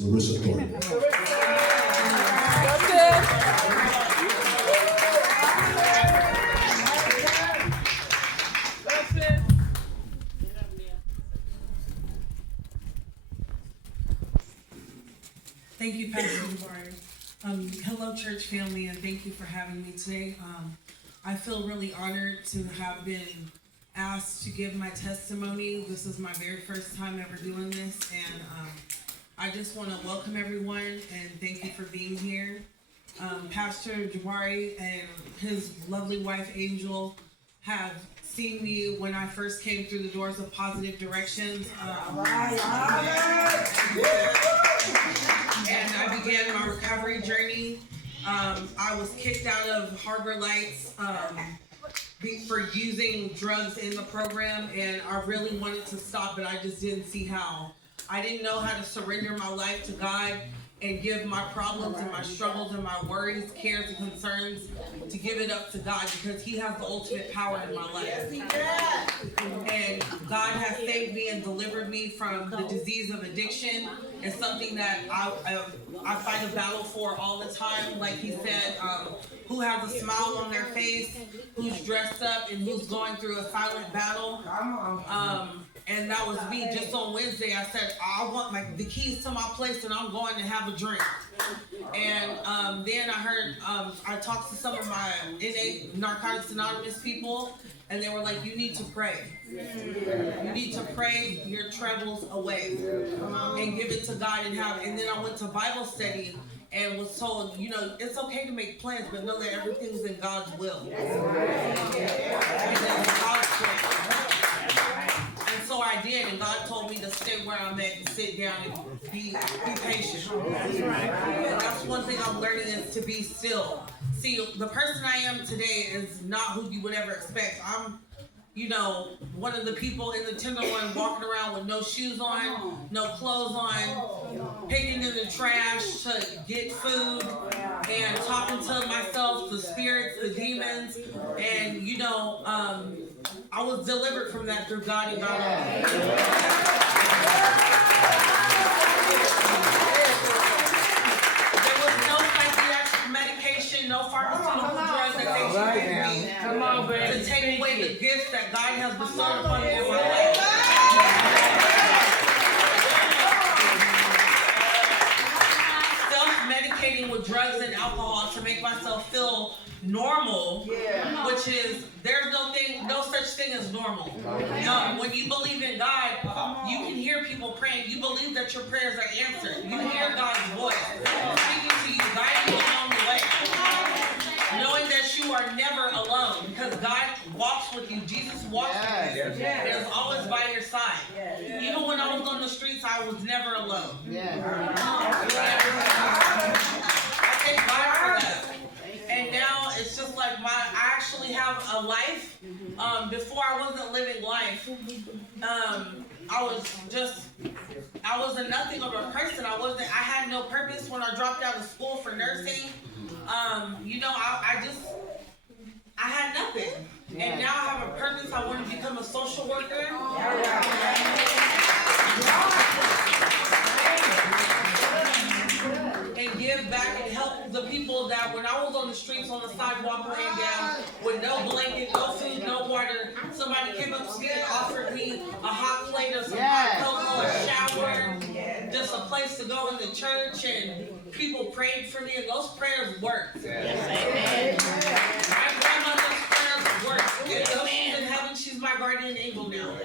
Larissa Thornton. Thank you, Pastor Barr. Hello, church family, and thank you for having me today. I feel really honored to have been asked to give my testimony. This is my very first time ever doing this, and I just want to welcome everyone and thank you for being here. Pastor Jabari and his lovely wife, Angel, have seen me when I first came through the doors of Positive Directions. And I began my recovery journey. I was kicked out of Harbor Lights for using drugs in the program, and I really wanted to stop, but I just didn't see how. I didn't know how to surrender my life to God and give my problems and my struggles and my worries, cares, and concerns to give it up to God, because He has the ultimate power in my life. And God has saved me and delivered me from the disease of addiction. It's something that I fight a battle for all the time. Like he said, who has a smile on their face, who's dressed up, and who's going through a silent battle. And that was me. Just on Wednesday, I said, I want the keys to my place and I'm going to have a drink. And then I heard, I talked to some of my NA, Narcotics Anonymous people, and they were like, you need to pray. You need to pray your troubles away and give it to God and then I went to Bible study and was told, it's okay to make plans, but know that everything's in God's will. And it's God's plan. And so I did, and God told me to stay where I'm at and sit down and be patient. And that's one thing I'm learning, is to be still. See, the person I am today is not who you would ever expect. I'm, one of the people in the Tenderloin walking around with no shoes on, no clothes on, picking in the trash to get food, and talking to myself, the spirits, the demons, and I was delivered from that through God and God alone. There was no psychiatric medication, no pharmaceutical drugs that they should give me to take away the gifts that God has bestowed upon me in my life. Self-medicating with drugs and alcohol to make myself feel normal, which is, there's no such thing as normal. When you believe in God, you can hear people praying. You believe that your prayers are answered. You hear God's voice speaking to you, guiding you along the way. Knowing that you are never alone, because God walks with you. Jesus walks with you. And is always by your side. Even when I was on the streets, I was never alone. I thank God for that. And now it's just like I actually have a life. Before I wasn't living life. I was a nothing of a person. I had no purpose when I dropped out of school for nursing. I had nothing. And now I have a purpose. I want to become a social worker. And give back and help the people that when I was on the streets, on the sidewalk, laying down with no blanket, no food, no water, somebody came up to me and offered me a hot plate of some hot cocoa, a shower, just a place to go in the church, and people prayed for me, and those prayers worked. My grandmother's prayers worked. And though she's in heaven, she's my guardian angel now.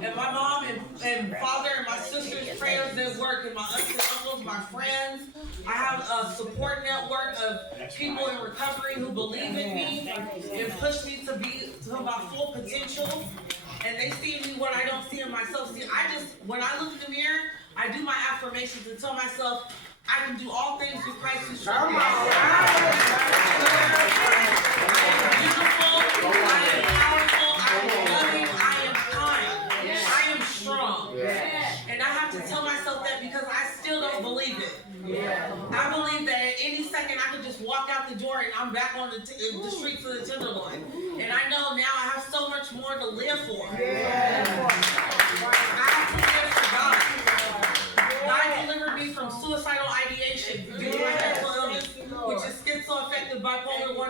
And my mom and father and my sister's prayers, they work, and my aunts and uncles, my friends. I have a support network of people in recovery who believe in me and push me to be to my full potential. And they see in me what I don't see in myself. See, when I look in the mirror, I do my affirmations and tell myself, I can do all things through Christ who strengthens me. I am beautiful, I am powerful, I am loving, I am kind, I am strong. And I have to tell myself that because I still don't believe it. I believe that at any second I could just walk out the door and I'm back on the streets of the Tenderloin. And I know now I have so much more to live for. I have to live for God. God delivered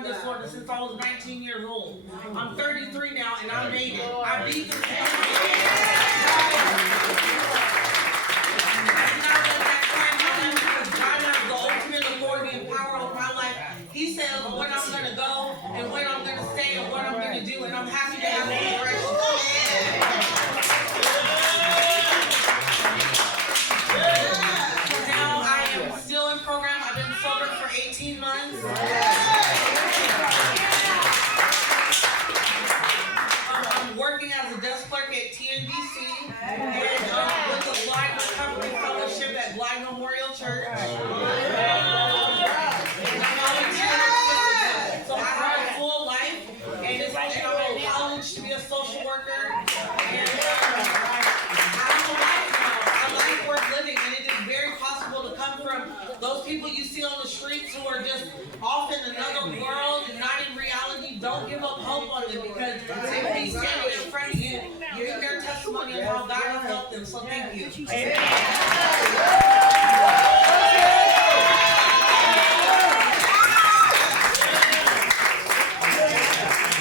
doing this for since I was 19 years old. I'm 33 now, and I made it. I beat the system. I did not let that cry in my life because God has the ultimate authority and power over my life. He says when I'm going to go and when I'm going to stay and what I'm going to do, and I'm happy to have the direction. Now I am still in program. I've been sober for 18 months. I'm working as a desk clerk at TNBC and with the Glide Recovery Fellowship at Glide Memorial Church. And I'm volunteering. So I have a full life, and I'm in college to be a social worker. And I have a life now, a life worth living, and it is very possible to come from those people you see on the streets who are just off in another world and not in reality. Don't give up hope on them, because they will be standing in front of you, giving their testimony of how God has helped them. So thank you.